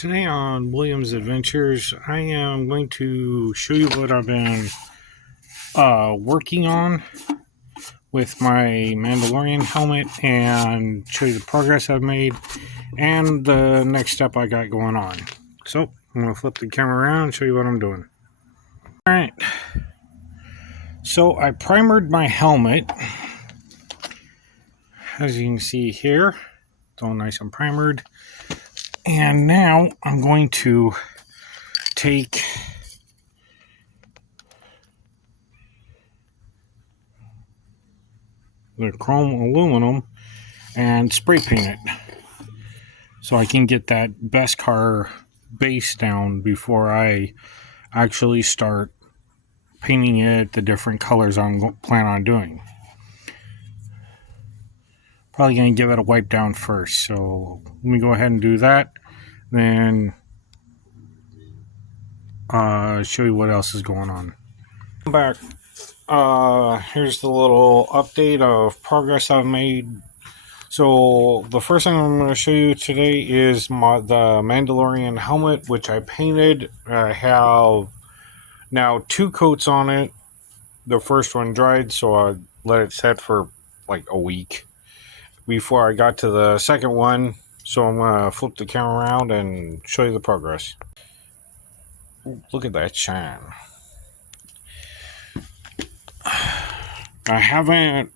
Today on William's Adventures, I am going to show you what I've been working on with my Mandalorian helmet and show you the progress I've made and the next step I got going on. So, I'm going to flip the camera around and show you what I'm doing. Alright, so I primered my helmet, as you can see here. It's all nice and primered. And now I'm going to take the chrome aluminum and spray paint it so I can get that Beskar base down before I actually start painting it the different colors I'm plan on doing. Probably going to give it a wipe down first, so let me go ahead and do that, then show you what else is going on. I'm back. Here's the little update of progress I've made. So the first thing I'm going to show you today is the Mandalorian helmet, which I painted. I have now 2 coats on it. The first one dried, so I let it set for like a week before I got to the second one. So I'm going to flip the camera around and show you the progress. Ooh, look at that shine. I haven't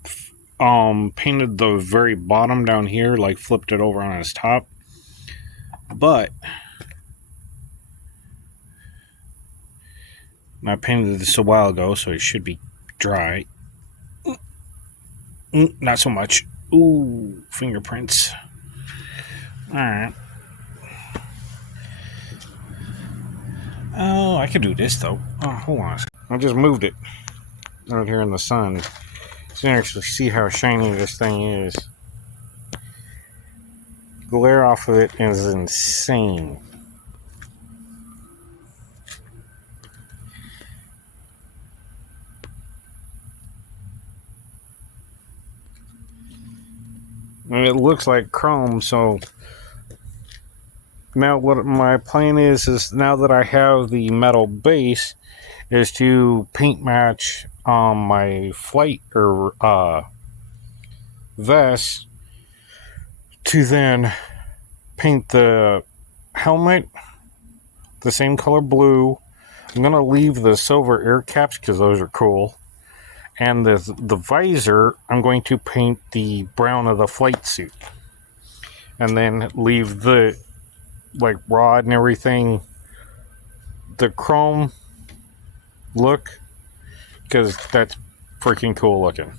painted the very bottom down here, like flipped it over on its top, but I painted this a while ago, so it should be dry. Not so much. Ooh, fingerprints. Alright. Oh, I could do this though. Oh, hold on. I just moved it out here in the sun. You can actually see how shiny this thing is. Glare off of it is insane. And it looks like chrome, so now what my plan is now that I have the metal base, is to paint match my flight or vest to then paint the helmet the same color blue. I'm going to leave the silver air caps because those are cool. And the visor, I'm going to paint the brown of the flight suit. And then leave the like rod and everything the chrome look, because that's freaking cool looking.